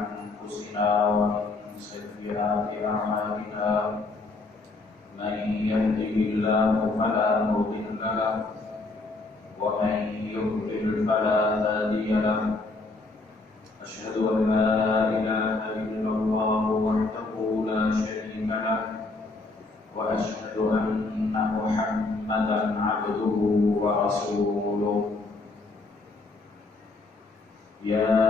أنفسنا ومن سيئات أعمالنا من يهده الله فلا مضل له ومن يضلل فلا هادي له أشهد أن لا إله إلا الله وحده لا شريك له وأشهد أن محمدا عبده ورسوله يا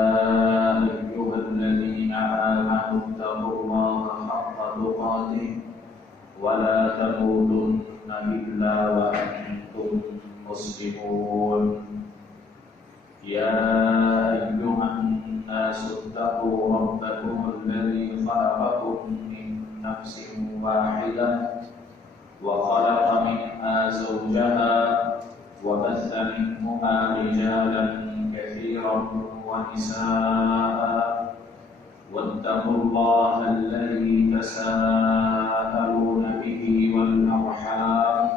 أيها الذين آمنوا اتقوا الله حق تقاته ولا تموتن إلا وأنتم مسلمون يا أيها الناس اتقوا ربكم الذي خلقكم من نفس واحدة وخلق منها زوجها وبث منهما رجالا كثيرا ونساء واتقوا الله الذي تساءلون به والأرحام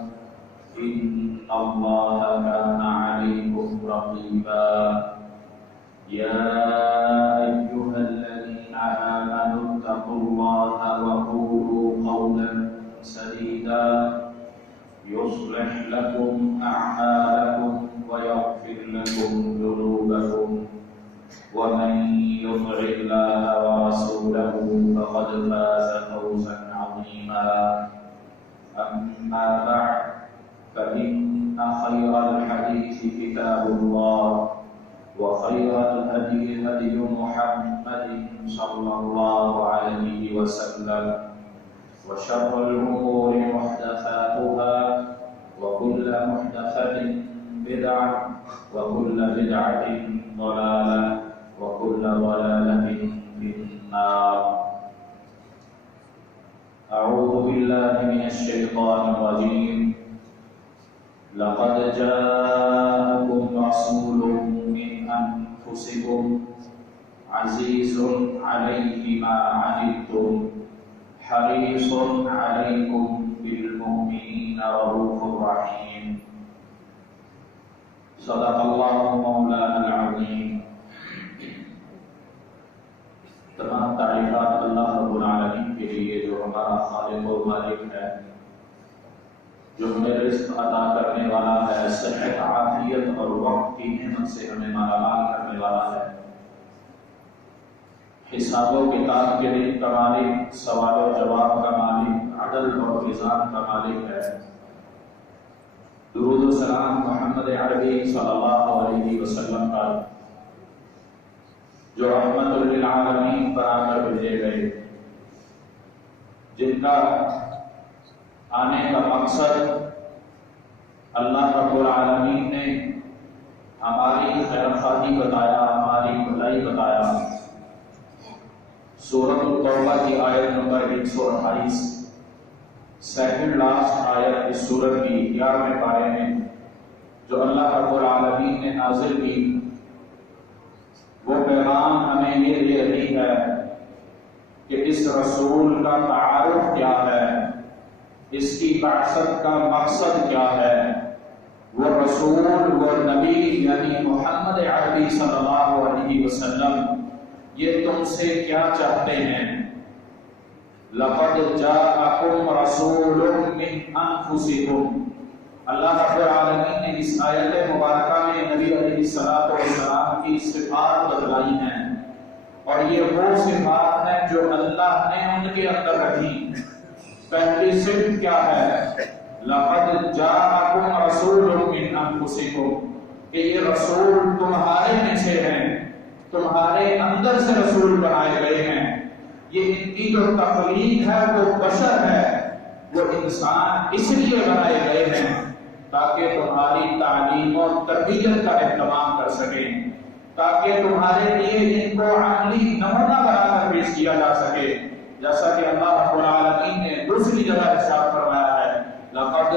إن الله كان عليكم رقيبا يا أيها الذين آمنوا اتقوا الله وقولوا قولا سديدا يصلح لكم أعمالكم ويغفر لكم ذنوبكم ومن يطع الله ورسوله فقد فاز فوزا عظيما أما بعد فإن خير الحديث كتاب الله وخير الهدي هدي محمد صلى الله عليه وسلم وشر الأمور محدثاتها وكل محدثة بدعة وكل بدعة ضلالة وكل ضلالة في النار. أعوذ بالله من الشيطان الرجيم. لقد جاءكم رسول من أنفسكم عزيز عليه ما عنتم حريص عليكم بالمؤمنين رؤوف رحيم. صدق الله مولانا العظيم. تمام تعریفات اللہ رب العالمین کے لیے جو ہمارا خالق و مالک ہے، جو ہمیں رزق عطا کرنے والا ہے، صحت عافیت اور وقت کی نعمت سے ہمیں مالا مال کرنے والا ہے، حساب و کتاب کے دن کا مالک، سوال و جواب کا مالک، عدل اور میزان کا مالک ہے. درود و سلام محمد عربی صلی اللہ علیہ وسلم پر جو رحمت للعالمین بنا کر بھیجے گئے، جن کا آنے کا مقصد اللہ رب العالمین نے ہماری خیرخواہی بتایا، ہماری بھلائی بتایا. سورۃ التوبہ کی آیت نمبر 128، سیکنڈ لاسٹ آیت اس سورت کی 11ویں پارے میں جو اللہ رب العالمین نے نازل کی، وہ پیغام ہمیں یہ دے رہی ہے کہ اس رسول کا تعارف کیا ہے، اس کی بعثت کا مقصد کیا ہے. وہ رسول، وہ نبی یعنی محمد عربی صلی اللہ علیہ وسلم یہ تم سے کیا چاہتے ہیں. لقد جاءکم رسول من انفسکم. اللہ رب العالمین نے اس آیت مبارکہ میں نبی علیہ السلام کی صفات بتلائی ہیں، اور یہ وہ صفات ہیں جو اللہ نے ان کے اندر رکھی. پہلی صفت کیا ہے؟ لقد جاءکم رسول من انفسکم، کہ یہ رسول تمہارے میں سے ہیں، تمہارے اندر سے رسول بنائے گئے ہیں. یہ ان کی جو تخلیق ہے وہ بشر ہے، وہ انسان اس لیے بنائے گئے ہیں تاکہ تمہاری تعلیم اور تربیت کا اہتمام کر سکیں، تاکہ تمہارے لیے ان کو عملی نمونہ بنا کر پیش کیا جا سکے. جیسا کہ اللہ رب العالمین نے دوسری جگہ ارشاد فرمایا ہے، لقد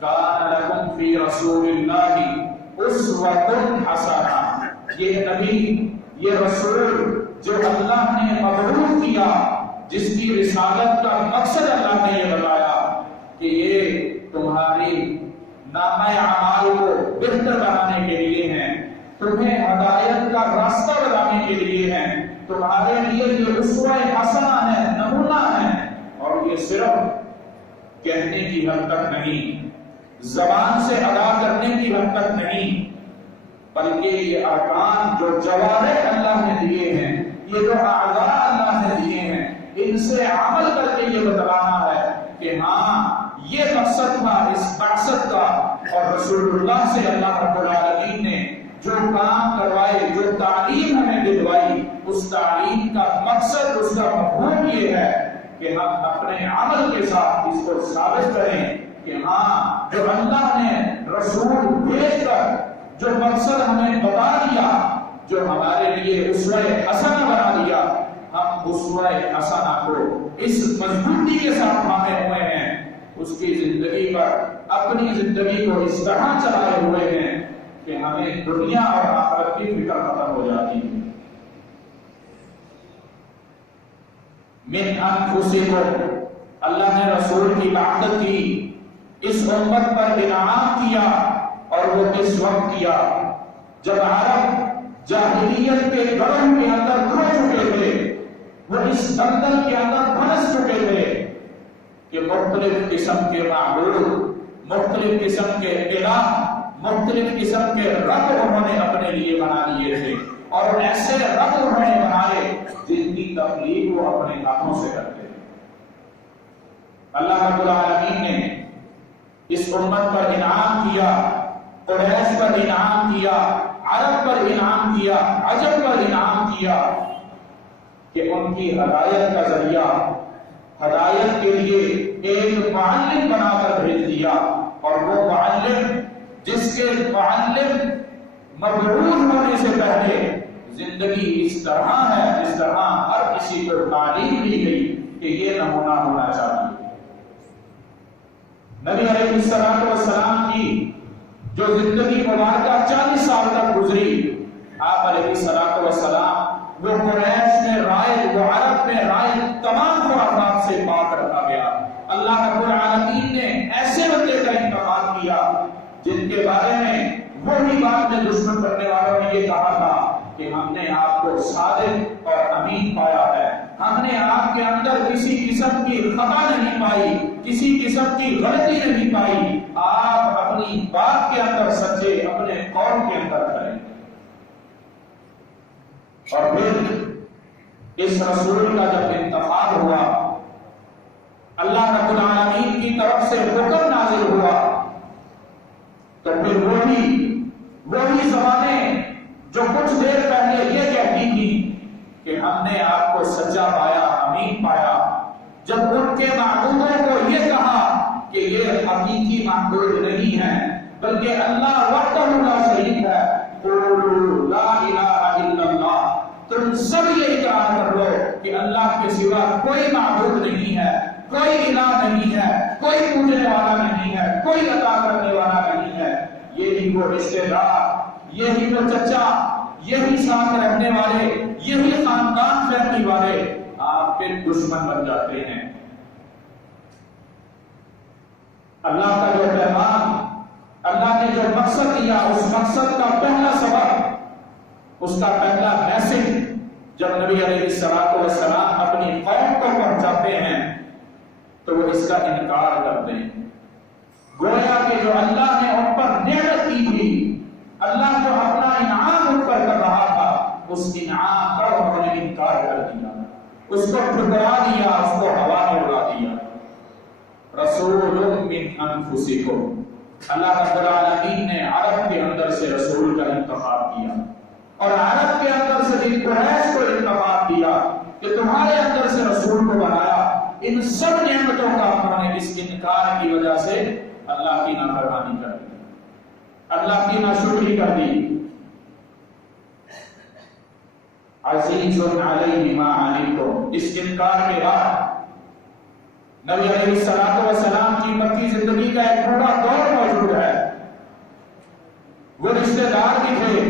کان لکم فی رسول اللہ اسوۃ حسنہ. یہ نبی، یہ رسول جو اللہ نے مبعوث کیا، جس کی رسالت کا مقصد اللہ نے یہ بتایا کہ یہ تمہاری نامہ اعمال کو بہتر بنانے کے لیے ہیں، تمہیں ہدایت کا راستہ بتانے کے لیے ہیں، تمہارے لیے یہ اسوہ حسنہ ہے، نمونہ ہے، اور یہ صرف کہنے کی حد تک نہیں، زبان سے ادا کرنے کی حد تک نہیں، بلکہ یہ ارکان جو جوارح اللہ نے دیے ہیں، یہ جو اعضاء اللہ نے دیے ہیں، ان سے عمل کر کے یہ بتلانا ہے کہ ہاں یہ مقصد تھا اس بعثت کا، اور رسول اللہ سے اللہ رب العالمین نے جو کام کروائے، جو تعلیم ہمیں دلوائی، اس تعلیم کا مقصد، اس کا مفہوم یہ ہے کہ ہم اپنے عمل کے ساتھ اس کو ثابت کریں کہ ہاں جو اللہ نے رسول بھیج کر جو مقصد ہمیں بتا دیا، جو ہمارے لیے اسوہ حسنہ بنا دیا، ہم اسوہ حسنہ کو اس مضبوطی کے ساتھ تھامے ہوئے ہیں، اس کی زندگی پر اپنی زندگی کو اس طرح چلائے ہوئے ہیں کہ ہمیں دنیا اور آخرت کی فکر ختم ہو جاتی ہے۔ من انفسکم، اللہ نے رسول کی بعثت کی، اس امت پر انعام کیا، اور وہ کس وقت کیا؟ جب عرب جاہلیت کے گڑھوں کے اندر کھو چکے تھے، وہ اس دلدل کے اندر پھنس چکے تھے کہ مختلف قسم کے معبود، مختلف قسم کے الہ، مختلف قسم کے رب انہوں نے اپنے لیے بنا لیے تھے، اور ایسے رب انہوں نے بنائے جن کی تخلیق وہ اپنے ہاتھوں سے کرتے تھے۔ اللہ رب العالمین نے اس امت پر انعام کیا، قریش پر انعام کیا، عرب پر انعام کیا، عجم پر انعام کیا کہ ان کی ہدایت کا ذریعہ، ہدایت کے لیے ایک معلم بنا کر بھیج دیا، اور وہ معلم جس کے معلم مبعوث ہونے سے پہلے زندگی اس طرح ہے جس طرح ہر کسی کو تعلیم دی گئی کہ یہ نمونہ ہونا چاہیے۔ نبی علیہ السلام کی جو زندگی مبارکہ 40 سال تک گزری، آپ علیہ السلام وہ قریش میں رائج، وہ عرب میں رائج تمام خرافات سے پاک رکھا گیا۔ اللہ رب العالمین نے ایسے بندے کا انتخاب کیا جن کے بارے میں وہی بات میں دشمن کرنے والوں نے یہ کہا تھا کہ ہم نے آپ کو صادق اور امین پایا ہے، ہم نے آپ کے اندر کسی قسم کی خطا نہیں پائی، کسی قسم کی غلطی نہیں پائی، آپ اپنی بات کے اندر سچے، اپنے قول کے اندر کریں۔ اور پھر اس رسول کا جب انتخاب ہوا، اللہ رب العالمین کی طرف سے حکم نازل ہوا، تو پھر وہی زبانیں جو کچھ دیر پہلے یہ کہتی تھی کہ ہم نے آپ کو سچا پایا، امین پایا، جب ان کے معبودوں کو یہ کہا کہ یہ حقیقی معبود نہیں ہے بلکہ اللہ وحدہ لا شریک ہے، قولوا لا الہ الا اللہ، تم سب یہ اقرار کر لو کہ اللہ کے سوا کوئی معبود نہیں ہے، کوئی الہ نہیں ہے، کوئی پوجنے والا نہیں ہے، کوئی عطا کرنے والا نہیں ہے، یہی وہ رشتے دار، یہی وہ چچا، یہی ساتھ رہنے والے، یہی خاندان فیملی والے آپ کے دشمن بن جاتے ہیں۔ اللہ کا جو پیغام، اللہ نے جو مقصد دیا، اس مقصد کا پہلا سبب، اس کا پہلا میسج جب نبی علیہ السلام اپنی قوم کو پہنچاتے ہیں تو وہ اس کا انکار کرتے ہیں، گویا کہ جو اللہ نے ان پر نعمت کی تھی، اللہ جو اپنا انعام ان پر کر رہا تھا، اس انعام کا انہوں نے انکار کر دیا، اس کو ٹھکرا دیا، اس کو ہوا میں اڑا دیا۔ رسول من انفسکم، اللہ رب العالمین نے عرب کے اندر سے رسول کا انتخاب کیا، اور عرب کے اندر سے بھی قریش کو انتخاب دیا کہ تمہارے اندر سے رسول کو بنایا۔ ان سب نعمتوں کا انہوں نے اس انکار کی وجہ سے اللہ کی نافرمانی کر دی، اللہ کی ناشکری کر دی۔ عزیز علیہ ما عنتم، اس انکار کے بعد نبی علیہ السلام کی مکی زندگی کا ایک بڑا دور موجود ہے۔ وہ رشتے دار بھی تھے،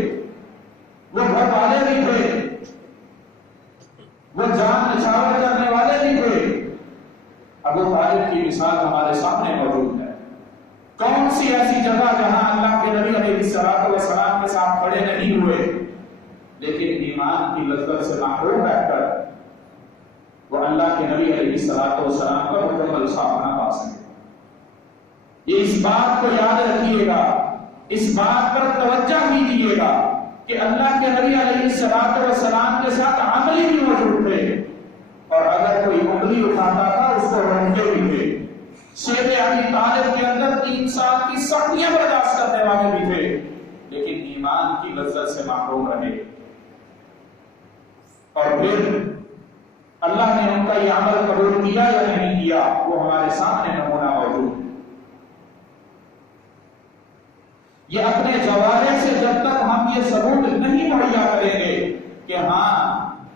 وہ گھر والے بھی تھے، وہ جان نچھاور کرنے والے بھی تھے۔ ابو طالب کی مثال ہمارے سامنے موجود ہے۔ کون سی ایسی جگہ جہاں اللہ کے نبی علیہ السلام کے ساتھ کھڑے نہیں ہوئے، لیکن ایمان کی لذت سے محروم رہ کر وہ اللہ کے نبی علیہ السلام کا مکمل سامنا پا سکے۔ یہ اس بات کو یاد رکھیے گا، اس بات پر توجہ کیجیے گا کہ اللہ کے نبی علیہ السلام کے ساتھ عملی بھی موجود تھے، اور اگر کوئی انگلی اٹھاتا تھا اس کو روکتے بھی تھے۔ شیب ابی طالب کے اندر 3 سال کی سختیاں برداشت کرنے والے بھی تھے، لیکن ایمان کی لذت سے محروم رہے۔ اور پھر اللہ نے ان کا یہ عمل قبول کیا یا نہیں کیا، وہ ہمارے سامنے نمونہ موجود ہے۔ یہ اپنے جوارے سے جب تک ہم یہ ثبوت نہیں مہیا کریں گے کہ ہاں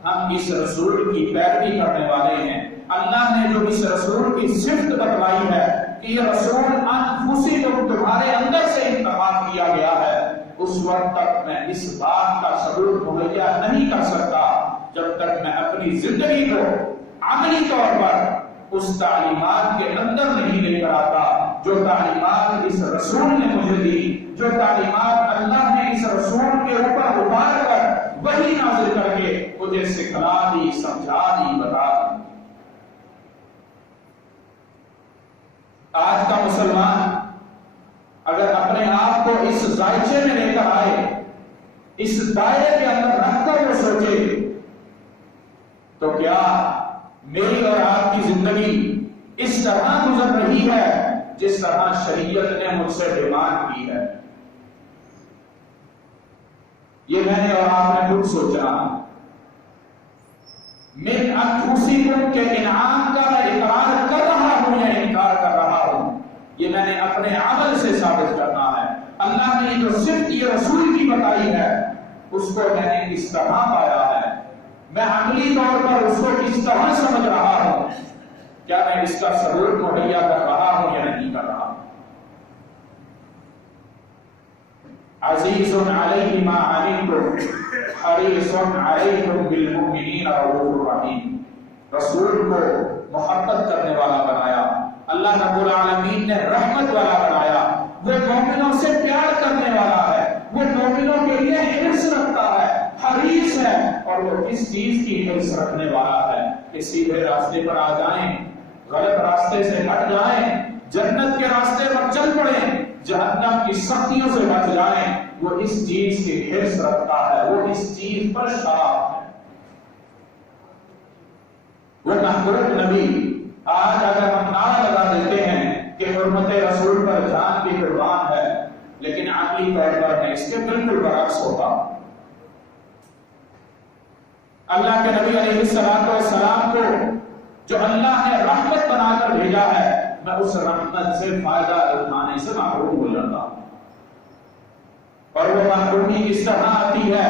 ہم اس رسول کی پیروی کرنے والے ہیں، اللہ نے جو اس رسول کی صفت بتلائی ہے کہ یہ رسول انفسکم تمہارے اندر سے انتخاب کیا گیا ہے، اس وقت تک میں اس بات کا ثبوت مہیا نہیں کر سکتا جب تک میں اپنی زندگی کو عملی طور پر اس تعلیمات کے اندر نہیں لے کر آتا جو تعلیمات اس رسول نے مجھے دی، جو تعلیمات اللہ نے اس رسول کے اوپر اتار کر وہی نازل کر کے مجھے سکھلا دی، سمجھا دی، بتا دی۔ آج کا مسلمان اگر اپنے آپ کو اس ذائچے میں لے کر آئے، اس دائرے کے اندر رکھ کر وہ سوچے تو کیا میری اور آپ کی زندگی اس طرح گزر رہی ہے جس طرح شریعت نے مجھ سے ڈیمانڈ کی ہے؟ یہ میں نے اور آپ نے خود سوچا۔ من انفسکم کے انعام کا میں اقرار کر رہا ہوں یا انکار کر رہا ہوں، یہ میں نے اپنے عمل سے ثابت کرنا ہے۔ اللہ نے جو صفت یہ رسول کی بتائی ہے اس کو میں نے کس طرح پایا ہے، میں عملی طور پر اس کو کس طرح سمجھ رہا ہوں، کیا میں اس کا ثبوت مہیا کر رہا ہوں یا نہیں کر رہا ہوں۔ عزیز علیہ ما عنتم حریص علیکم بالمؤمنین رؤوف رحیم، رسول کو محبت کرنے والا بنایا، اللہ رب العالمین نے رحمت والا بنایا، وہ مومنوں سے پیار کرنے والا ہے، وہ مومنوں کے لیے حرص رکھتا ہے، حریص ہے، اور وہ کس چیز کی حرص رکھنے والا ہے کہ سیدھے راستے پر آ جائیں، غلط راستے سے ہٹ جائیں، جنت کے راستے پر چل پڑیں، جہنم کی سختیوں سے بچ جائیں، وہ اس چیز کی حرص رکھتا ہے، وہ اس چیز پر شاق ہے۔ وہ محبوب نبی آج اگر ہم نعرہ لگا دیتے ہیں کہ حرمت رسول پر جان بھی قربان ہے، لیکن عملی طور پر ہے اس کے بالکل برعکس ہوتا۔ اللہ کے نبی علیہ السلام کو جو اللہ نے رحمت بنا کر بھیجا ہے، میں اس رحمت سے فائدہ اٹھانے سے محروم ہو جاتا ہوں، اور وہ محرومی کس طرح آتی ہے،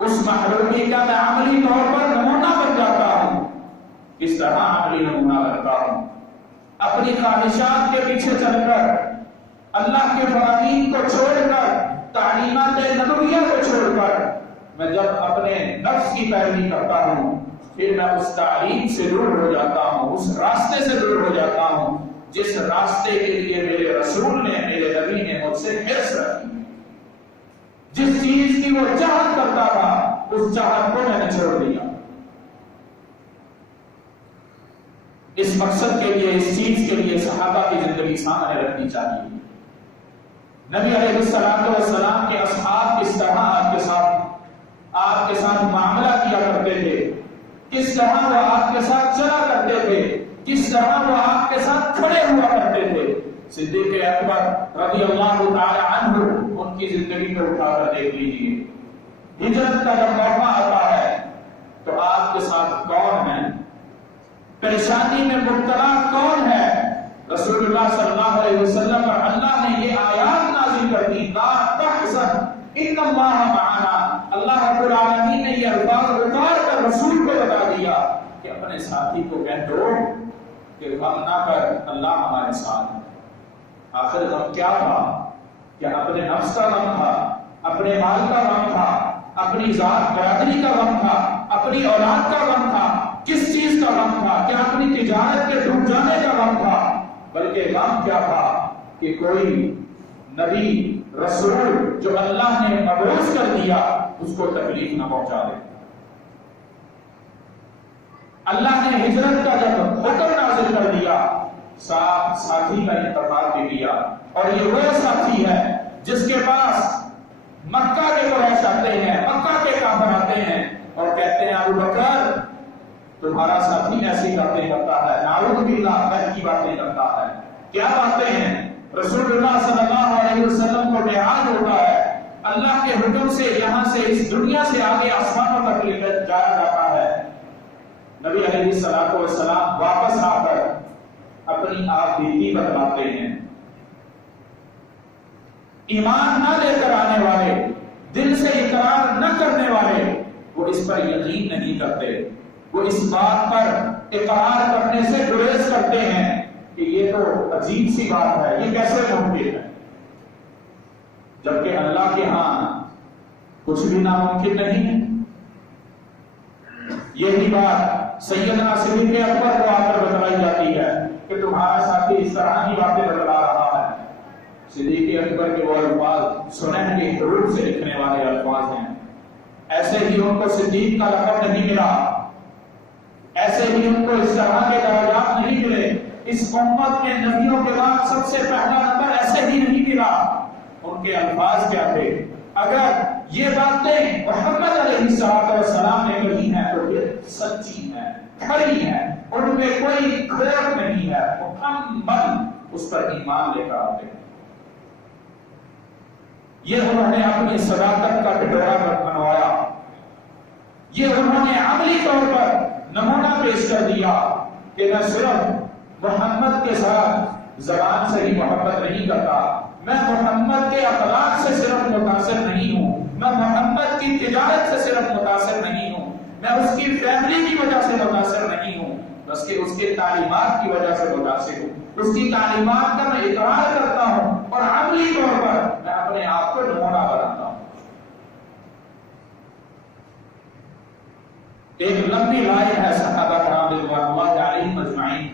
اس محرومی کا میں عملی طور پر نمونہ بن جاتا ہوں۔ کس طرح عملی نمونہ بنتا ہوں؟ اپنی خواہشات کے پیچھے چل کر، اللہ کے فرامین کو چھوڑ کر، تعلیمات نبویہ کو چھوڑ کر، میں جب اپنے نفس کی پیروی کرتا ہوں پھر میں اس تعلیم سے دور ہو جاتا ہوں، اس راستے سے دور ہو جاتا ہوں جس راستے کے لیے میرے رسول نے، میرے نبی نے مجھ سے حرص رکھی، جس چیز کی وہ چاہت کرتا تھا اس چاہت کو میں نے چھوڑ دیا۔ اس مقصد کے لیے، اس چیز کے لیے صحابہ کی زندگی سامنے رکھنی چاہیے۔ نبی علیہ السلام کے اصحاب کس طرح آپ کے ساتھ معاملہ کیا کرتے تھے، کس طرح وہ آپ کے ساتھ چلا کرتے تھے، کس طرح وہ آپ کے ساتھ کھڑے ہوا کرتے تھے۔ صدیق اکبر رضی اللہ تعالی عنہ، ان کی زندگی کو اٹھا کر دیکھ لیجیے۔ ہجرت کا جب موقع آتا ہے تو آپ کے ساتھ کون ہے، پریشانی میں مبتلا کون ہے؟ رسول اللہ صلی اللہ علیہ وسلم پر اللہ نے یہ آیات نازل کر دی، لا تحزن ان اللہ معنا۔ اللہ رب العالمین نے یہ الفاظ اتار کر رسول کو بتا دیا کہ اپنے ساتھی کو کہہ دو کہ غم نہ کر، اللہ ہمارے ساتھ ہے۔ آخر غم کیا تھا؟ کیا اپنے نفس کا غم تھا، اپنے مال کا غم تھا، اپنی ذات برادری کا غم تھا، اپنی اولاد کا غم تھا، کس چیز کا غم تھا؟ کیا اپنی تجارت کے ڈوب جانے کا غم تھا؟ بلکہ غم کیا تھا کہ کوئی نبی رسول جو اللہ نے مبعوث کر دیا اس کو تکلیف نہ پہنچا دے۔ اللہ نے ہجرت کا جب حکم نازل کر دیا، ساتھی کا انتخاب بھی کیا، اور یہ وہ ساتھی ہے جس کے پاس مکہ کے قریش آتے ہیں، مکہ کے کافر آتے ہیں اور کہتے ہیں ابو بکر تمہارا ساتھی ایسی باتیں کرتا ہے، نعوذ باللہ بد کی باتیں کرتا ہے۔ کیا باتیں ہیں؟ رسول اللہ صلی اللہ علیہ وسلم کو معراج ہوتا ہے، اللہ کے حکم سے یہاں سے اس دنیا سے آگے آسمانوں تک لے کر جایا جاتا ہے۔ نبی علیہ الصلوۃ والسلام واپس آ کر اپنی آپ بیتی بتلاتے ہیں۔ ایمان نہ لے کر آنے والے، دل سے اقرار نہ کرنے والے، وہ اس پر یقین نہیں کرتے، وہ اس بات پر اقرار کرنے سے گریز کرتے ہیں کہ یہ تو عجیب سی بات ہے، یہ کیسے ممکن ہے، جبکہ اللہ کے ہاں کچھ بھی ناممکن نہیں ہے۔ یہی بات سیدنا صدیق اکبر کو آ کر بتلائی جاتی ہے کہ تمہارا ساتھی اس طرح کی باتیں بتلا رہا ہے۔ صدیق اکبر کے وہ الفاظ سنہرے حروف سے لکھنے والے الفاظ ہیں۔ ایسے ہی ان کو صدیق کا لقب نہیں ملا، ایسے ہی ان کو اس طرح کے درجات نہیں ملے، اس امت میں نبیوں کے بعد سب سے پہلا نمبر ایسے ہی نہیں ملا۔ ان کے الفاظ کیا تھے؟ اگر یہ باتیں محمد علیہ السلام نے کہی ہیں تو یہ سچی ہیں، کھری ہیں، ان میں کوئی کھوٹ نہیں ہے، مکمل اس پر ایمان لے کر آتے ہیں۔ یہ انہوں نے اپنی صداقت کا ڈھیرا بنوایا، یہ انہوں نے عملی طور پر نمونہ پیش کر دیا کہ نہ صرف محمد کے ساتھ زبان سے ہی محبت نہیں کرتا، میں محمد کے اخلاق سے صرف متاثر نہیں ہوں، میں محمد کی تجارت سے صرف متاثر نہیں ہوں، میں اس کی فیملی کی وجہ سے متاثر نہیں ہوں، بلکہ اس کے تعلیمات کی وجہ سے متاثر ہوں، اس کی تعلیمات کا میں اقرار کرتا ہوں اور عملی طور پر میں اپنے آپ کو نمونہ بناتا ہوں۔ ایک لمبی لائن ہے صحابہ کرام رضوان اللہ علیہم اجمعین،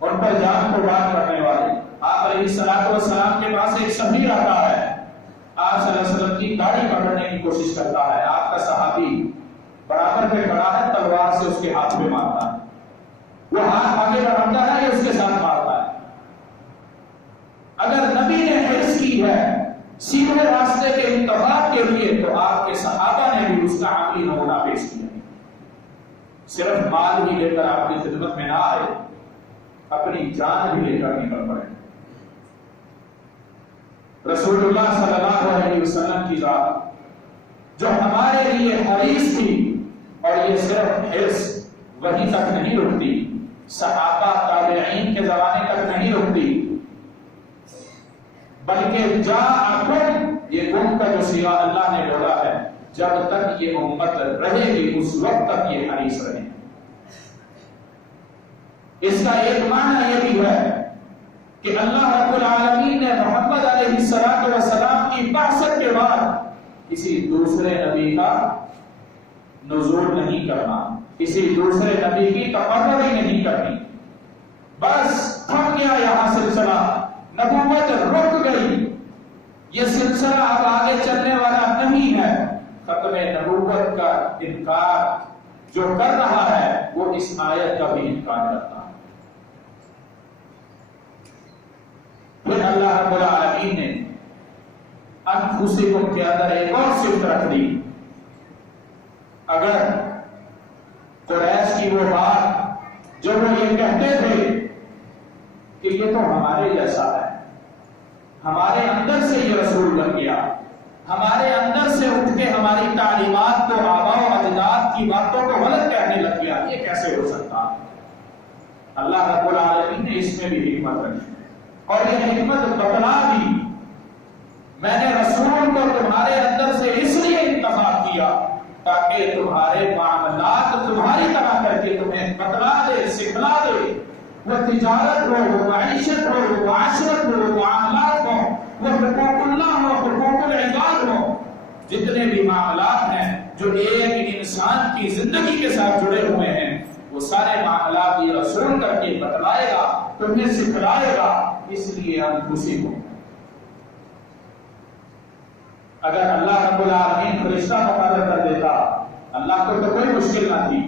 ان پر جان قربان کرنے والے۔ آپ علیہ الصلوۃ والسلام کے پاس ایک شہیر آتا ہے، آپ صلی اللہ علیہ وسلم کی داڑھی پکڑنے کی کوشش کرتا ہے، آپ کا صحابی برابر پہ کھڑا ہے، تلوار سے اس کے ہاتھ پہ مارتا ہے، وہ ہاتھ آگے بڑھاتا ہے، اس کے ساتھ مارتا ہے۔ اگر نبی نے حرص کی ہے سیدھے راستے کے انتخاب کے لیے تو آپ کے صحابہ نے بھی اس کا عملی نمونہ پیش کیا۔ صرف مال ہی لے کر آپ کی خدمت میں نہ آئے، اپنی جان بھی لے کر نکل پڑے۔ رسول اللہ صلی اللہ علیہ وسلم کی ذات جو ہمارے لیے حریص تھی، اور یہ صرف حرص وہیں تک نہیں رکتی، صحابہ تابعین کے زمانے تک نہیں رکتی، بلکہ جاءکم، یہ کم کا جو صیغہ اللہ نے بولا ہے، جب تک یہ امت رہے گی اس وقت تک یہ حریص رہے۔ اس کا ایک معنی یہ بھی ہے کہ اللہ رب العالمین نے محمد علیہ السلام کی بعثت کے بعد کسی دوسرے نبی کا نزول نہیں کرنا، کسی دوسرے نبی کی تقرری نہیں کرنی، بس تھم گیا یہاں سلسلہ، نبوت رک گئی، یہ سلسلہ اب آگے چلنے والا نہیں ہے۔ ختم نبوت کا انکار جو کر رہا ہے وہ اس آیت کا بھی انکار کرتا ہے۔ پھر اللہ رب العالمین نے انفسکم کے اندر ایک اور صفت رکھ دی۔ اگر قریش کی وہ بات جو وہ یہ کہتے تھے کہ یہ تو ہمارے جیسا ہے، ہمارے اندر سے یہ رسول بن گیا، ہمارے اندر سے اٹھ کے ہماری تعلیمات کو، آباء و اجداد کی باتوں کو غلط کہنے لگ گیا، یہ کیسے ہو سکتا؟ اللہ رب العالمین نے اس میں بھی حکمت رکھی اور یہ حکمت بتلا دی۔ میں نے رسول کو تمہارے اندر سے اس لیے انتخاب کیا تاکہ تمہارے معاملات تمہاری طرح کر کے تمہیں بتلا دے، سکھلا دے، وہ تجارت ہو، وہ معیشت ہو، وہ معاشرت ہو، وہ معاملات ہو، وہ حقوق اللہ ہو، حقوق العباد ہو، جتنے بھی معاملات ہیں جو ایک انسان کی زندگی کے ساتھ جڑے ہوئے ہیں، وہ سارے معاملات یہ رسول کر کے بتلائے گا، تمہیں سکھلائے گا۔ اس لیے انفسکم، اگر اللہ رب العالمین فرشتہ مقرر کر دیتا، اللہ کو تو کوئی مشکل نہ تھی،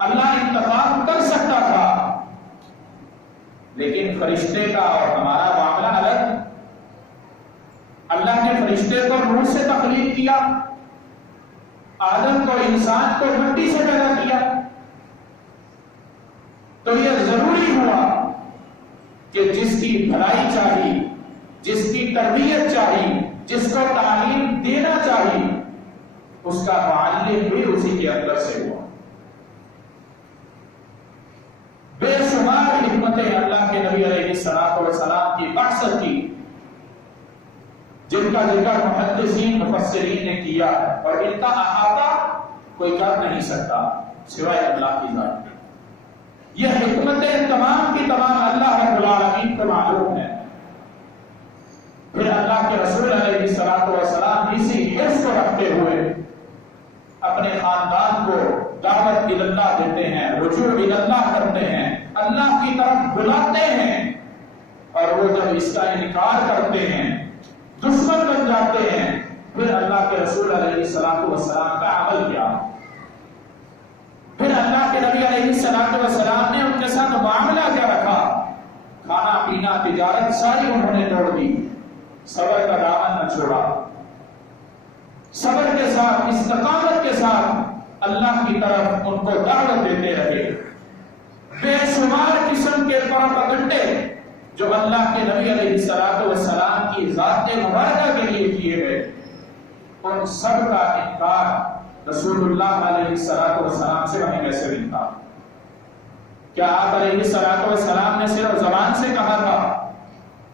اللہ انتخاب کر سکتا تھا، لیکن فرشتے کا اور ہمارا معاملہ الگ۔ اللہ نے فرشتے کو نور سے تخلیق کیا، آدم کو انسان کو مٹی سے پیدا کیا، تو یہ ضروری ہوا کہ جس کی بھلائی چاہیے، جس کی تربیت چاہیے، جس کو تعلیم دینا چاہیے، اس کا معلم بھی اسی کے اندر سے ہوا۔ بے شمار حکمتیں اللہ کے نبی علیہ السلام کی بعثت کی، جن کا ذکر محدثین مفسرین نے کیا، اور ان کا احاطہ کوئی کر نہیں سکتا سوائے اللہ کی ذات۔ یہ حکمتیں تمام کی تمام اللہ رب العالمین کو معلوم ہے۔ پھر اللہ کے رسول علیہ السلام اسی حرص کو رکھتے ہوئے اپنے خاندان کو دعوت اللہ دیتے ہیں، رجوع اللہ کرتے ہیں، اللہ کی طرف بلاتے ہیں، اور وہ جب اس کا انکار کرتے ہیں، دشمن بن جاتے ہیں، پھر اللہ کے رسول علیہ السلام کا عمل کیا؟ پھر اللہ کے نبی علیہ السلام نے ان کے ساتھ معاملہ کیا رکھا؟ کھانا پینا تجارت ساری انہوں نے توڑ دی، صبر کا دامن نہ چھوڑا، صبر کے ساتھ استقامت کے ساتھ اللہ کی طرف ان کو دعوت دیتے رہے۔ بے شمار قسم کے پروپیگنڈے جو اللہ کے نبی علیہ السلام کی ذات مبارکہ کے لیے کیے گئے، ان سب کا انکار رسول اللہ علیہ السلام سے ہمیں کیسے ملتا؟ کیا آپ علیہ السلام نے صرف زبان سے کہا تھا؟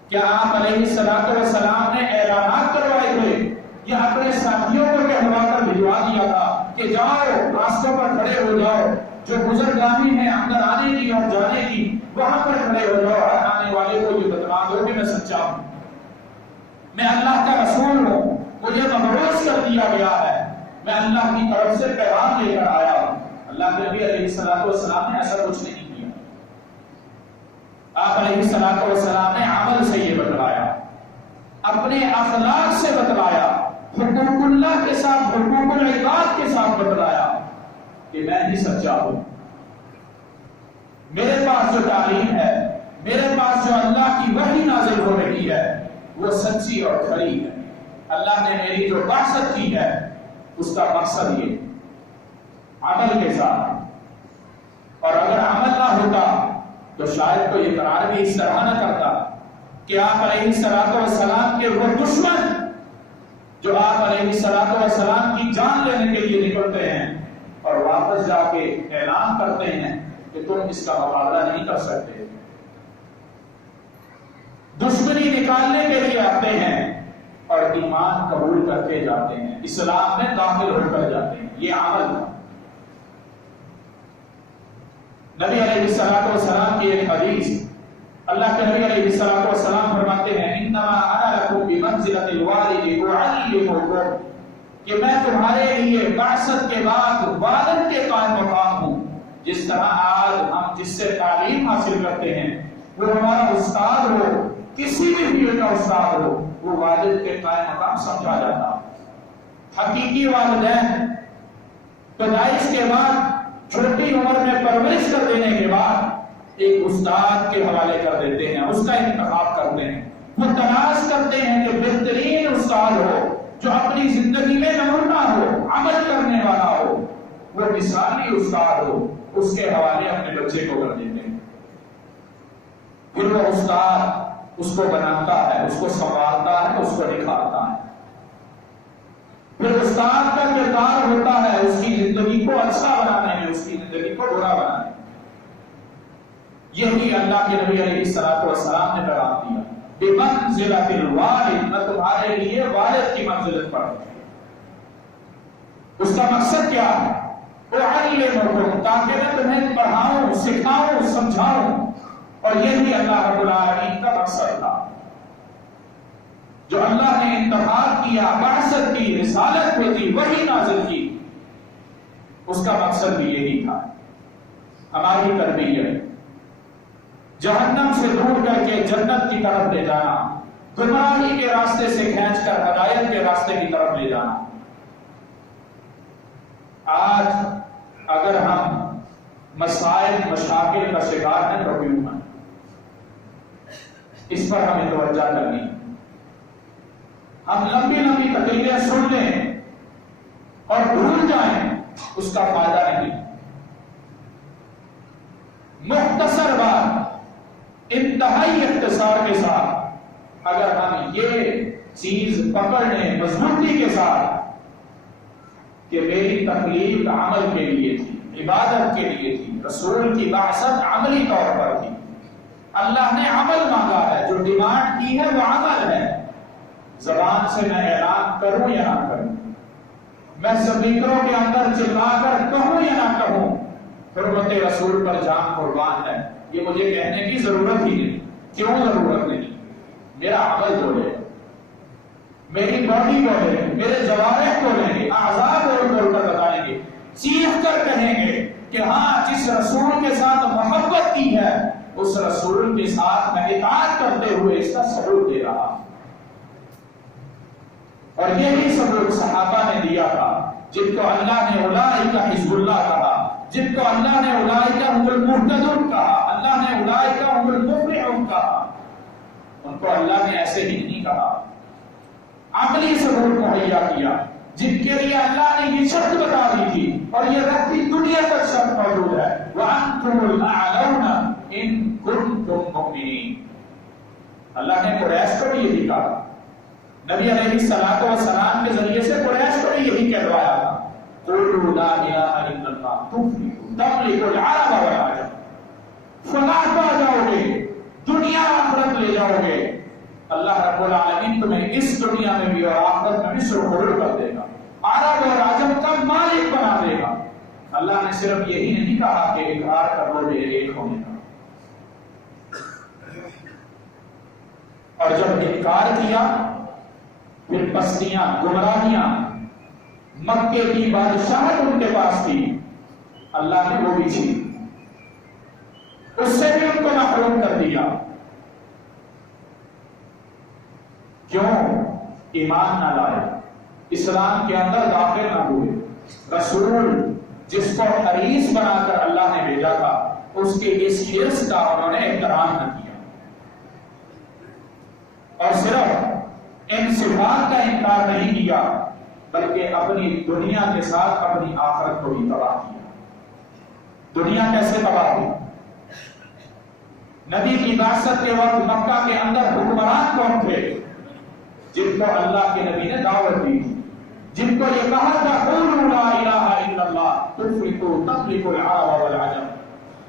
کیا آپ علیہ السلام نے اعلانات کروائے تھے، یا اپنے ساتھیوں کو کہلوا کر بھجوا دیا تھا کہ جاؤ راستوں پر کھڑے ہو جاؤ، جو گزرگامی ہے اندر آنے کی اور جانے کی وہاں پر کھڑے ہو جاؤ، ہر آنے والے کو یہ بتلا دو کہ میں سچا ہوں، میں اللہ کا رسول ہوں، مجھے مبعوث کر دیا گیا ہے، میں اللہ کی طرف سے پیغام لے کر آیا ہوں۔ اللہ کے نبی علیہ السلام نے ایسا کچھ نہیں کیا۔ آپ علیہ السلام نے عمل سے یہ بتلایا، اپنے اخلاق سے بتلایا، حقوق اللہ کے ساتھ، حقوق العباد کے ساتھ بتلایا کہ میں ہی سچا ہوں، میرے پاس جو تعلیم ہے، میرے پاس جو اللہ کی وحی نازل ہو رہی ہے، وہ سچی اور کھری ہے۔ اللہ نے میری جو بعثت کی ہے اس کا مقصد یہ عمل کے ساتھ، اور اگر عمل نہ ہوتا تو شاید کوئی اقرار بھی اس طرح نہ کرتا کہ آپ علیہ السلام کے وہ دشمن جو آپ علیہ السلام کی جان لینے کے لیے نکلتے ہیں اور واپس جا کے اعلان کرتے ہیں کہ تم اس کا مقابلہ نہیں کر سکتے، دشمنی نکالنے کے لیے آتے ہیں اور ایمان قبول کر کے جاتے ہیں، اسلام میں داخل ہو کر جاتے ہیں۔ یہ عمل تھا۔ نبی علیہ السلام کی ایک حدیث، اللہ کے نبی علیہ السلام فرماتے ہیں انما انا لکم بمنزلۃ الوالد اعلمکم، کہ میں تمہارے لیے بعثت کے بعد والد کے قائم مقام ہوں۔ جس طرح آج ہم جس سے تعلیم حاصل کرتے ہیں وہ ہمارا استاد ہو، کسی بھی فیلڈ کا استاد ہو، وہ والد کے قائم مقام سمجھا جاتا۔ حقیقی والدین پیدائش کے بعد چھوٹی عمر میں پرورش کر دینے کے بعد ایک استاد کے حوالے کر دیتے ہیں، اس کا انتخاب کرتے ہیں، وہ تلاش کرتے ہیں کہ بہترین استاد ہو جو اپنی زندگی میں نمونہ ہو، عمل کرنے والا ہو، وہ مثالی استاد ہو، اس کے حوالے اپنے بچے کو کر دیتے ہیں۔ پھر وہ استاد اس کو بناتا ہے، اس کو سنبھالتا ہے، اس کو دکھاتا ہے۔ پھر استاد کا کردار ہوتا ہے اس کی زندگی کو اچھا بنانے میں، اس کی زندگی کو برا بنانے میں۔ یہی اللہ کے نبی علیہ السلام نے پیغام دیا، بمنزلۃ الوالد، میں تمہارے لیے والد کی منزلت پر ہوں۔ اس کا مقصد کیا ہے؟ اعلمکم، تاکہ میں تمہیں پڑھاؤں، سکھاؤں، سمجھاؤں، اور یہی اللہ رب العالمین کا مقصد تھا۔ جو اللہ نے انتخاب کیا، بعثت کی، رسالت بھیجی، وحی نازل کی، اس کا مقصد بھی یہی تھا، ہماری تربیت، جہنم سے دور کر کے جنت کی طرف لے جانا، گمراہی کے راستے سے کھینچ کر ہدایت کے راستے کی طرف لے جانا۔ آج اگر ہم مسائل مشاکل کا شکار ہیں تو کیوں ہیں؟ اس پر ہمیں توجہ کرنی۔ ہم لمبی لمبی تقریریں سن لیں اور بھول جائیں، اس کا فائدہ نہیں۔ مختصر بات، انتہائی اختصار کے ساتھ اگر ہم یہ چیز پکڑ لیں مضبوطی کے ساتھ کہ میری تخلیق عمل کے لیے تھی، عبادت کے لیے تھی، رسول کی بعثت عملی طور پر تھی، اللہ نے عمل مانگا ہے، جو ڈیمانڈ کی ہے وہ عمل ہے، زبان سے میں اعلان کروں یا نہ کروں، میں سپیکروں کے اندر چلا کر کہوں یا نہ کہوں، حرمت رسول پر جان قربان ہے، یہ مجھے کہنے کی ضرورت ہی نہیں۔ کیوں ضرورت نہیں؟ میرا عمل بولے، میری باڈی بولے، میرے جوارح بولیں گے، اعضاء بول بول کر بتائیں گے، چیخ کر کہیں گے کہ ہاں جس رسول کے ساتھ محبت کی ہے اس رسول کے ساتھ میں اطاعت کرتے ہوئے اس کا ثبوت دے رہا۔ اور یہی ثبوت صحابہ نے دیا تھا، جن کو اللہ نے اولئک حزب اللہ کہا، جن کو اللہ نے اولئک هم المهتدون کہا، اللہ نے اولئک هم المفلحون کہا، ان کو اللہ نے ایسے ہی نہیں کہا، عملی ثبوت مہیا کیا، جن کے لیے اللہ نے یہ شرط بتا دی تھی اور یہ رہتی دنیا تک شرط موجود ہے، وَأَنْتُمُ الْأَعْلَوْنَ إِن كُنتُم مُؤْمِنِينَ۔ اللہ نے قریش کو بھی یہی کہا، نبی علیہ الصلوۃ والسلام کے ذریعے سے قریش کو بھی یہی کہلوایا تھا، قُولُوا لَا إِلَٰهَ إِلَّا اللَّهُ تُفْلِحُوا تَغْلِبُوا الْعَرَبَ وَالْعَجَمَ، فلاح پا جاؤ گے، دنیا آخرت لے جاؤ گے، اللہ رب العالمین تمہیں اس دنیا میں بھی اور آخرت میں بھی سرخرو کر دے گا، عرب اور عجم کا مالک بنا دے گا۔ اللہ نے صرف یہی نہیں کہا کہ اقرار کر لو میرے ایک ہونے کا، اور جب انکار کیا پھر پستیاں، گمراہیاں، مکے کی بادشاہت ان کے پاس تھی، اللہ نے وہ بھی چھین، اس سے بھی ان کو محروم کر دیا۔ کیوں؟ ایمان نہ لائے، اسلام کے اندر داخل نہ ہوئے، رسول جس کو حریص بنا کر اللہ نے بھیجا تھا اس کے اس حرص کا انہوں نے احترام نہ کیا، اور صرف ان صفات کا انکار نہیں کیا بلکہ اپنی دنیا کے ساتھ اپنی آخرت کو بھی تباہ کیا۔ دنیا کیسے تباہ ہوئی؟ نبی کی بعثت کے وقت مکہ کے اندر حکمران کون تھے؟ جن کو اللہ کے نبی نے دعوت دی، جن کو یہ کہا تھا قولوا لا الہ الا اللہ تفلحوا تغلبوا العرب والعجم،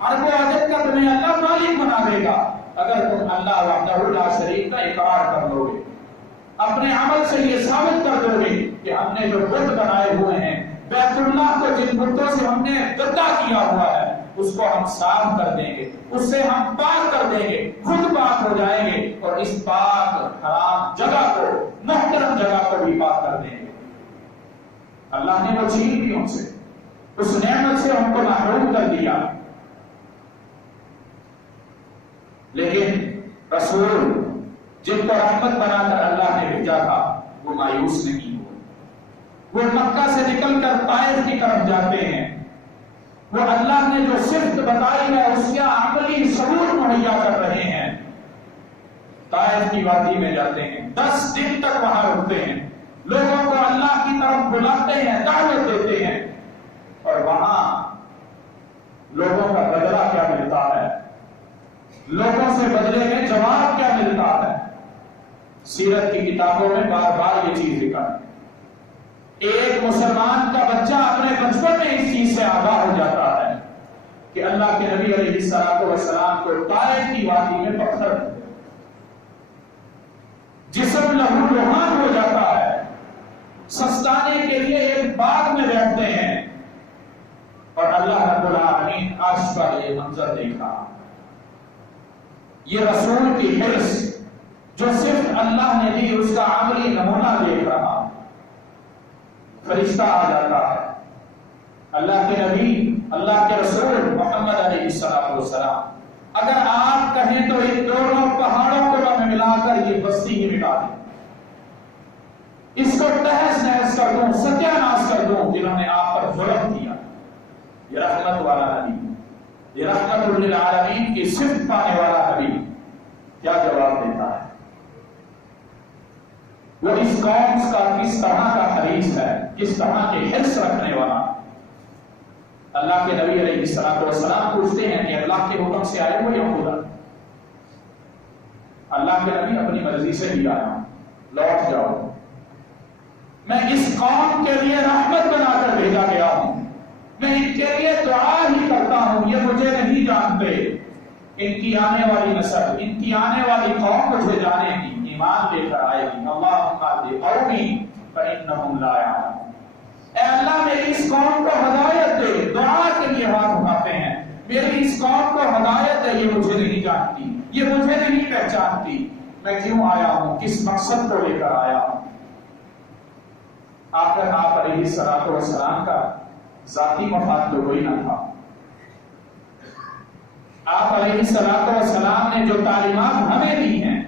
عرب و عجم کا تمہیں اللہ مالک بنا دے گا اگر تم اللہ وحدہ لا شریک کا اقرار کر لو گے، اپنے عمل سے یہ ثابت کر دو گے کہ ہم نے جو بت بنائے ہوئے ہیں، بیت اللہ کو جن بتوں سے ہم نے گدا کیا ہوا ہے اس کو ہم صاف کر دیں گے، اس سے ہم پاک کر دیں گے، خود پاک ہو جائیں گے اور اس پاک حرام جگہ کو، محترم جگہ کو بھی پاک کر دیں گے۔ اللہ نے وہ چھین لی ان سے، اس نعمت سے ہم کو محروم کر دیا، لیکن رسول جن کو رحمت بنا کر اللہ نے بھیجا تھا وہ مایوس نہیں ہوئے، وہ مکہ سے نکل کر طائف کی طرف جاتے ہیں، وہ اللہ نے جو صفت بتائی ہے اس کا عملی ثبوت مہیا کر رہے ہیں، طائف کی وادی میں جاتے ہیں، 10 دن تک وہاں رکتے ہیں، لوگوں کو اللہ کی طرف بلاتے ہیں، دعوت دیتے ہیں، اور وہاں لوگوں کا بدلہ کیا ملتا ہے، لوگوں سے بدلے میں جواب کیا ملتا ہے۔ سیرت کی کتابوں میں بار بار یہ چیز ذکر ہے، ایک مسلمان کا بچہ اپنے بچپن میں اس چیز سے آگاہ ہو جاتا ہے کہ اللہ کے نبی علیہ الصلوۃ والسلام کو طائف کی وادی میں پتھر جسم لہو لہان ہو جاتا ہے، سستانے کے لیے ایک باغ میں بیٹھتے ہیں اور اللہ رب العالمین عرش پر یہ منظر دیکھا، یہ رسول کی حرص جو صرف اللہ نے دی اس کا عملی نمونہ دیکھ رہا، فرشتہ آ جاتا ہے، اللہ کے نبی، اللہ کے رسول محمد علیہ السلام اگر آپ کہیں تو ان دونوں پہاڑوں کو میں ملا کر یہ بستی ہی مٹا دیں، اس کو تہس نہس کر دوں، ستیہ ناش کر دوں جنہوں نے آپ پر ظلم کیا۔ یہ رحمت والا نبی، یہ رحمت للعالمین کی صفت پانے والا نبی کیا جواب دیتا ہے؟ وہ اس قوم کا کس طرح کا حریص ہے، کس طرح کے حرص رکھنے والا۔ اللہ کے نبی علیہ السلام پوچھتے ہیں کہ اللہ کے حکم سے آئے ہو یا خدا؟ اللہ کے نبی اپنی مرضی سے بھی آیا، لوٹ جاؤ، میں اس قوم کے لیے رحمت بنا کر بھیجا گیا ہوں، میں ان کے لیے دعا ہی کرتا ہوں، یہ مجھے نہیں جانتے، ان کی آنے والی نسل، ان کی آنے والی قوم مجھے جانے گی، ایمان لے کر آئے گی۔ اللہم اہد قومی فانہم لا یعلمون۔ اے اللہ میری اس قوم کو ہدایت دے، دعا کے لیے ہاتھ اٹھاتے ہیں، میری اس قوم کو ہدایت دے، یہ مجھے نہیں جانتی، یہ مجھے نہیں پہچانتی، میں کیوں آیا ہوں، کس مقصد کو لے کر آیا ہوں۔ آخر آپ علیہ السلام کا ذاتی مفاد تو کوئی نہ تھا، آپ علیہ السلام نے جو تعلیمات ہمیں دی ہیں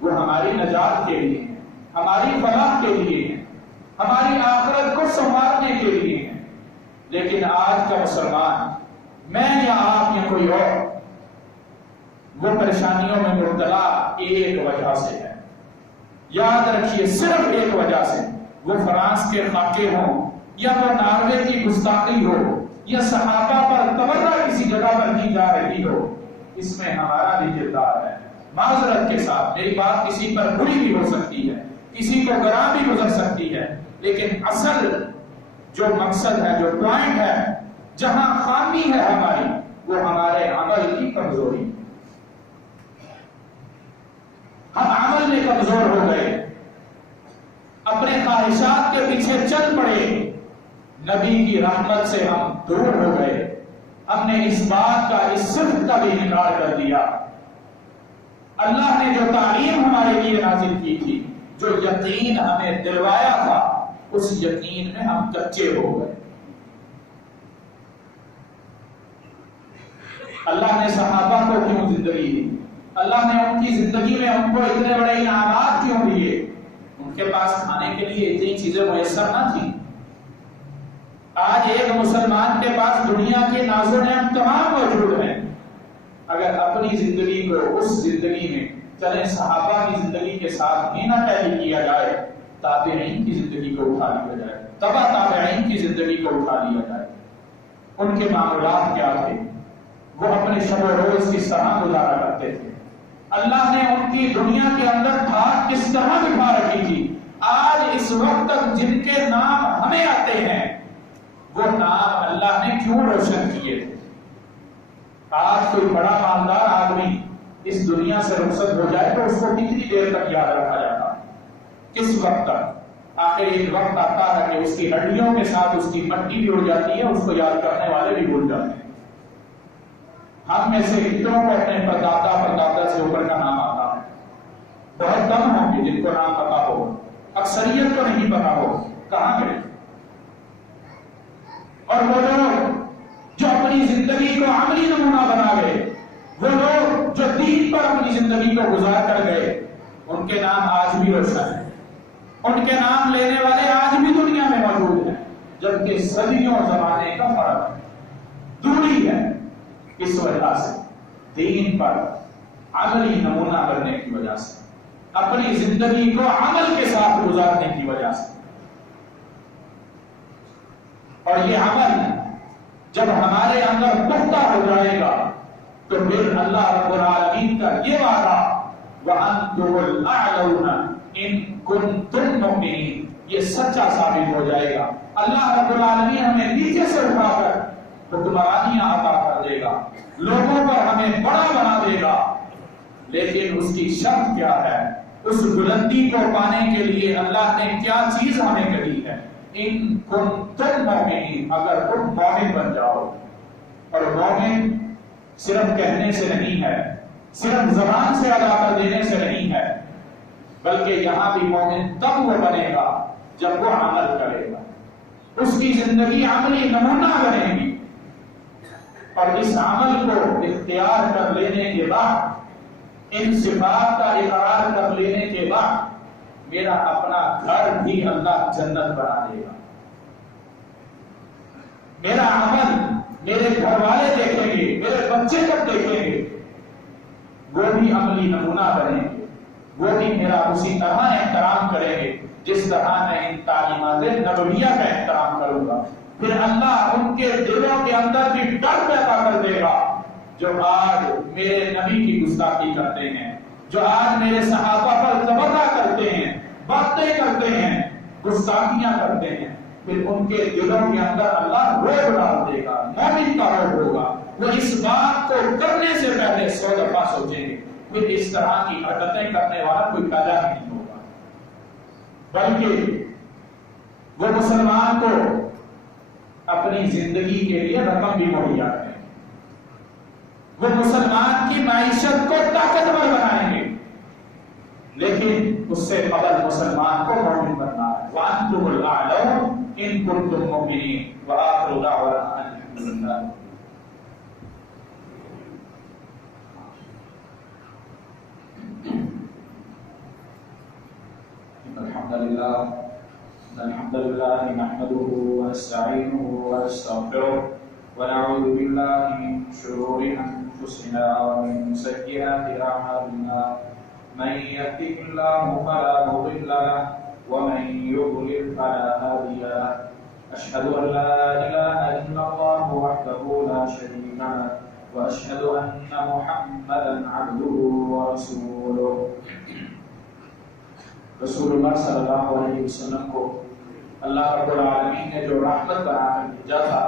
وہ ہماری نجات کے لیے، ہماری فلاح کے لیے، ہماری آخرت کو سنوارنے کے لیے ہیں۔ لیکن آج کا مسلمان، میں یا آپ یا کوئی اور، وہ پریشانیوں میں مبتلا ایک وجہ سے ہے۔ یاد رکھیے، صرف ایک وجہ سے، وہ فرانس کے خاکے ہوں، یا وہ ناروے کی گستاخی ہو، یا صحابہ پر تبرہ کسی جگہ پر کی جا رہی ہو، اس میں ہمارا بھی کردار ہے۔ معذرت کے ساتھ میری بات کسی پر بری بھی ہو سکتی ہے، کسی کو گراں بھی گزر سکتی ہے، لیکن اصل جو مقصد ہے، جو پوائنٹ ہے، جہاں خامی ہے ہماری، وہ ہمارے عمل کی کمزوری۔ ہم عمل میں کمزور ہو گئے، اپنے خواہشات کے پیچھے چل پڑے، نبی کی رحمت سے ہم دور ہو گئے، ہم نے اس بات کا، اس صفت کا بھی انکار کر دیا۔ اللہ نے جو تعلیم ہمارے لیے نازل کی تھی، جو یقین ہمیں دلوایا تھا، اس یقین میں ہم کچے ہو گئے۔ اللہ نے صحابہ کو کیوں زندگی دی؟ اللہ نے ان کی زندگی میں ان کو اتنے بڑے انعامات کیوں دیے؟ ان کے پاس کھانے کے لیے اتنی چیزیں میسر نہ تھیں۔ آج ایک مسلمان کے پاس دنیا کے ناز و نعمت تمام موجود ہیں، اگر اپنی زندگی کو اس زندگی میں چلیں صحابہ کی زندگی کے ساتھ ہی نہ ٹیلی کیا جائے، تابعین کی زندگی کو اٹھا لیا جائے، تبع تابعین کی زندگی کو اٹھا لیا جائے، ان کے معاملات کیا تھے، وہ اپنے شب و روز کس طرح گزارا کرتے تھے، اللہ نے ان کی دنیا کے اندر دھاک کس طرح بٹھا رکھی تھی۔ آج اس وقت تک جن کے نام ہمیں آتے ہیں، وہ نام اللہ نے کیوں روشن کیے تھے؟ آج کوئی بڑا مالدار آدمی اس دنیا سے رخصت ہو جائے تو اس کو کتنی دیر تک یاد رکھا جاتا؟ کس وقت تک؟ آخر ایک وقت آتا ہے کہ اس کی ہڈیوں کے ساتھ اس کی مٹی بھی اڑ جاتی ہے، اس کو یاد کرنے والے بھی بھول جاتے ہیں۔ ہم میں سے کتنوں کو اپنے پردادا سے اوپر کا نام آتا ہے؟ بہت کم ہوں گے جن کو نام پتا ہو، اکثریت کو نہیں پتا ہو، کہاں گئے؟ اور وہ لوگ جو اپنی زندگی کو عملی نمونہ بنا گئے، وہ لوگ جو دین پر اپنی زندگی کو گزار کر گئے، ان کے نام آج بھی روشن ہیں، ان کے نام لینے والے آج بھی دنیا میں موجود ہیں، جبکہ صدیوں زمانے کا فرق ہے، دوری ہے۔ اس وجہ سے دین پر عملی نمونہ کرنے کی وجہ سے، اپنی زندگی کو عمل کے ساتھ گزارنے کی وجہ سے، اور یہ عمل جب ہمارے اندر پختہ ہو جائے گا تو پھر اللہ رب العالمین کا یہ وعدہ وَأَنْتُمُ الْأَعْلَوْنَ إِن كُنتُم مُؤْمِنِينَ یہ سچا ثابت ہو جائے گا۔ اللہ رب العالمین ہمیں نیچے سے اٹھا کر حکمرانیاں عطا کر دے گا، لوگوں پر ہمیں بڑا بنا دے گا، لیکن اس کی شرط کیا ہے؟ اس بلندی کو پانے کے لیے اللہ نے کیا چیز ہمیں کہی ہے؟ ان کنتم مومنین، اگر تم مومن بن جاؤ۔ اور مومن صرف کہنے سے نہیں ہے، صرف زبان سے ادا کر دینے سے نہیں ہے، بلکہ یہاں بھی مومن تب وہ بنے گا جب وہ عمل کرے گا، اس کی زندگی عملی نمونہ بنے گی۔ اور اس عمل کو اختیار کر لینے کے بعد، ان صفات کا اقرار کر لینے کے بعد، میرا اپنا گھر بھی اللہ جنت بنا دے گا۔ میرا عمل میرے گھر والے دیکھیں گے، میرے بچے جب دیکھیں گے، وہ بھی عملی نمونہ بنیں گے، وہ بھی میرا اسی طرح احترام کریں گے جس طرح میں ان تعلیمات نبویہ کا احترام کروں گا۔ پھر اللہ ان کے دلوں کے اندر بھی ڈر پیدا کر دے گا، جو آج میرے نبی کی گستاخی کرتے ہیں، جو آج میرے صحابہ پر تبرہ کرتے ہیں، باتیں کرتے ہیں، گستاخیاں کرتے ہیں، پھر ان کے دلوں کے اندر اللہ روب ڈال دے گا، مومن کا روب ہوگا۔ وہ اس بات کو کرنے سے پہلے 100 دفعہ سوچیں گے، پھر اس طرح کی حرکتیں کرنے والا کوئی پیدا ہی نہیں ہوگا، بلکہ وہ مسلمان کو اپنی زندگی کے لیے رقم بھی مہیا کریں گے، وہ مسلمان کی معیشت کو طاقتور بنائیں گے، لیکن اس سے قبل مسلمان کو مومن بننا ہے۔ وَأَنْتُمُ الْأَعْلَوْنَ إِن كُنتُم مُؤْمِنِينَ وَآخِرُ دَعْوَانَا أَنِ الْحَمْدُ لِلَّهِ۔ الحمد لله نحمده ونستعينه ونستغفره ونعوذ بالله من شرور أنفسنا ومن سيئات أعمالنا، من يهده الله فلا مضل له ومن يضلل فلا هادي له، أشهد أن لا إله إلا الله وحده لا شريك له وأشهد أن محمدا عبده ورسوله۔ رسول اللہ صلی اللہ علیہ وسلم کو اللہ رب العالمین نے جو رحمت بنا کر بھیجا تھا،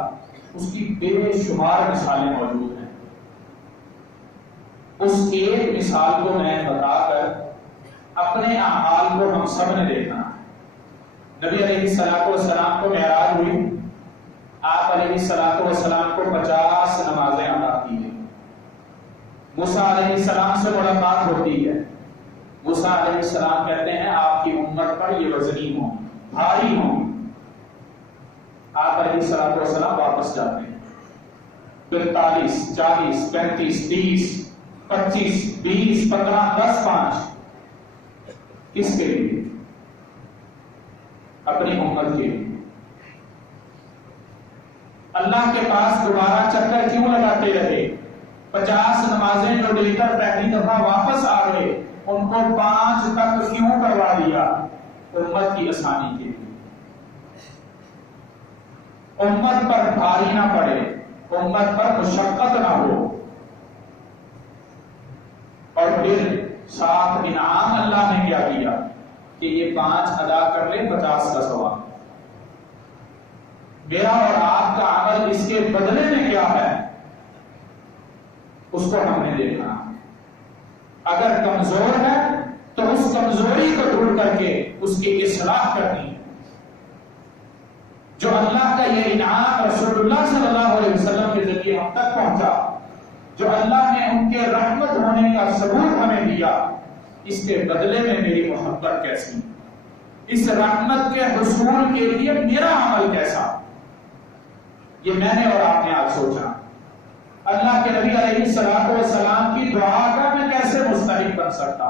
اس کی بے شمار مثالیں موجود ہیں۔ اس ایک مثال کو میں بتا کر اپنے اعمال کو ہم سب نے دیکھنا ہے۔ نبی علیہ السلام کو معراج ہوئی، آپ علیہ السلام کو 50 نمازیں ادا کی ہیں۔ موسیٰ علیہ السلام سے ملاقات ہوتی ہے، موسیٰ علیہ السلام کہتے ہیں آپ کی امت پر یہ وزنی ہوں، بھاری ہوں۔ آپ علیہ السلام واپس جاتے ہیں۔ 45 40 35 30 25 20 15 10 5 کس کے لیے؟ اپنی امت کے لیے۔ اللہ کے پاس دوبارہ چکر کیوں لگاتے رہے؟ 50 نمازیں جو لے کر پہلی دفعہ واپس آ گئے، ان کو 5 تک کیوں کروا دیا؟ امت کی آسانی کے لیے، امت پر بھاری نہ پڑے، امت پر مشقت نہ ہو۔ اور پھر ساتھ انعام اللہ نے کیا کیا کہ یہ 5 ادا کر لے 50 کا ثواب۔ میرا اور آپ کا عمل اس کے بدلے میں کیا ہے، اس کو ہم نے دیکھنا۔ اگر کمزور ہے تو اس کمزوری کو دور کر کے اس کی اصلاح کرنی ہے۔ جو اللہ کا یہ انعام رسول اللہ صلی اللہ علیہ وسلم کے ذریعے ہم تک پہنچا، جو اللہ نے ان کے رحمت ہونے کا ثبوت ہمیں دیا، اس کے بدلے میں میری محبت کیسی، اس رحمت کے حصول کے لیے میرا عمل کیسا، یہ میں نے اور آپ نے آج سوچا۔ اللہ کے نبی علیہ السلام کی دعا کا میں کیسے مستحق بن سکتا؟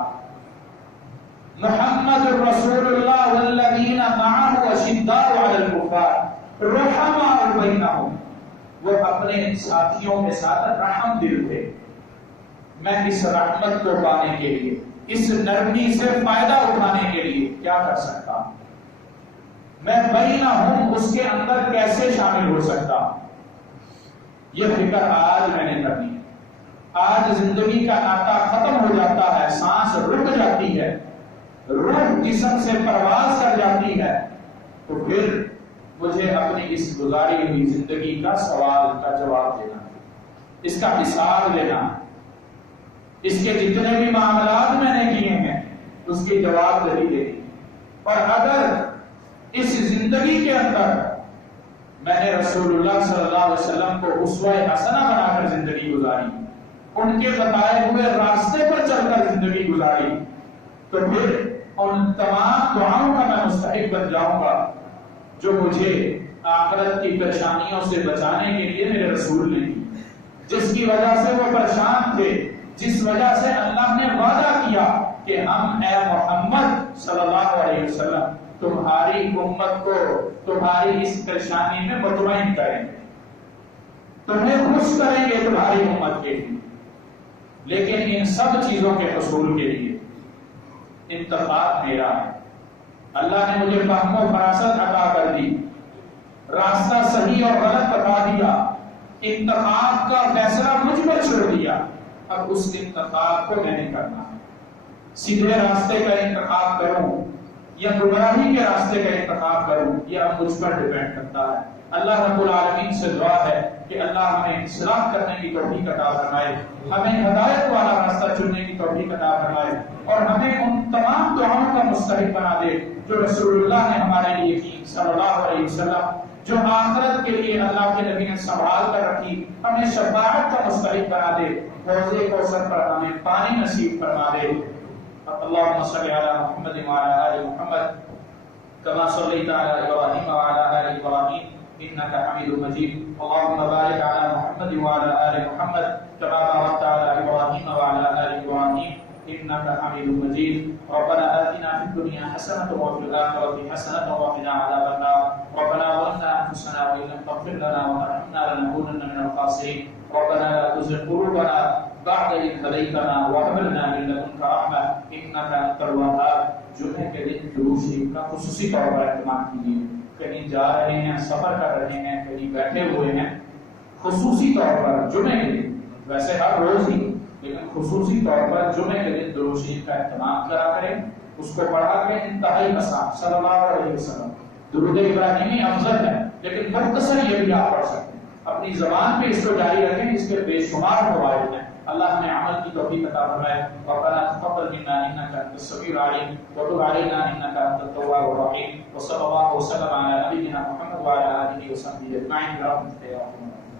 محمد رسول اللہ والذین معه اشداء علی الکفار رحماء بینہم، وہ اپنے ساتھیوں کے ساتھ رحم دل تھے۔ میں اس رحمت کو پانے کے لیے، اس نرمی سے فائدہ اٹھانے کے لیے کیا کر سکتا؟ میں بینہم اس کے اندر کیسے شامل ہو سکتا؟ یہ فکر آج میں نے کرنی ہے۔ آج زندگی کا ناطہ ختم ہو جاتا ہے، سانس رک جاتی ہے، روح جسم سے پرواز کر جاتی ہے، تو پھر مجھے اپنی اس گزاری ہوئی زندگی کا سوال کا جواب دینا، اس کا حساب لینا، اس کے جتنے بھی معاملات میں نے کیے ہیں اس کی جواب دہی دینی۔ اور اگر اس زندگی کے اندر میں نے رسول اللہ صلی اللہ علیہ وسلم کو اسوہ حسنہ بنا کر زندگی گزاری، ان کے بتائے ہوئے راستے پر چل کر زندگی گزاری، تو پھر ان تمام دعاؤں کا میں مستحق بن جاؤں گا جو مجھے آخرت کی پریشانیوں سے بچانے کے لیے میرے رسول نے کی۔ جس کی وجہ سے وہ پریشان تھے، جس وجہ سے اللہ نے وعدہ کیا کہ ہم اے محمد صلی اللہ علیہ وسلم تمہاری امت کو تمہاری اس پریشانی میں مطمئن کریں گے، تمہیں خوش کریں گے تمہاری امت کے لیے۔ لیکن ان سب چیزوں کے حصول کے لیے انتخاب میرا ہے۔ اللہ نے مجھے فہم و فراست عطا کر دی، راستہ صحیح اور غلط بتا دیا، انتخاب کا فیصلہ مجھ پر چھوڑ دیا۔ اب اس انتخاب کو میں نے کرنا ہے، سیدھے راستے کا انتخاب کروں یا گمراہی کے راستے کا انتخاب کروں، یہ اب مجھ پر ڈیپینڈ کرتا ہے۔ اللہ رب العالمین سے دعا ہے کہ اللہ ہمیں اصلاح کرنے کی توفیق عطا فرمائے، ہمیں ہدایت والا راستہ چننے کی توفیق عطا فرمائے، اور ہمیں ان تمام دعاؤں کا مستحق بنا دے جو رسول اللہ نے ہمارے لیے کی صلی اللہ علیہ وسلم، جو آخرت کے لیے اللہ کے نبی نے سنبھال کر رکھی، ہمیں شفاعت کا مستحق بنا دے، حوض کوثر پر ہمیں پانی نصیب فرما دے۔ اللهم صل على محمد وعلى آل محمد كما صليت على إبراهيم وعلى آل إبراهيم إنك حميد مجيد، اللهم بارك على محمد وعلى آل محمد كما باركت على إبراهيم وعلى آل إبراهيم إنك حميد مجيد، ربنا آتنا في الدنيا حسنة وفي الآخرة حسنة وقنا عذاب النار، ربنا ظلمنا أنفسنا وإن لم تغفر لنا وترحمنا لنكونن من الخاسرين، ربنا لا تزغ قلوبنا بعد إذ هديتنا وهب لنا من لدنك رحمة إنك أنت الوهاب۔ جمعے کے دن درود شریف کا خصوصی طور پر اہتمام کیجیے، کہیں جا رہے ہیں، سفر کر رہے ہیں، کہیں بیٹھے ہوئے ہیں، خصوصی طور پر جمعے کے دن، ویسے ہر روز ہی لیکن خصوصی طور پر جمعے کے دن درود شریف کا اہتمام کرا کریں، اس کو پڑھا کریں۔ انتہائی آسان، صلی اللہ علیہ وسلم درود ابراہیمی افضل ہے، لیکن مختصر یہ بھی آپ پڑھ سکتے ہیں، اپنی زبان پہ اس کو جاری رکھیں، اس کے بے شمار فوائد ہیں۔ اللہ ہمیں عمل کی توفیق عطا فرمائے۔ ربنا تقبل منا انك انت السميع العليم وتب علينا انك انت التواب الرحيم، وصلى الله وسلم على نبينا محمد وعلى اله وصحبه اجمعين برحمتك يا ارحم الراحمين۔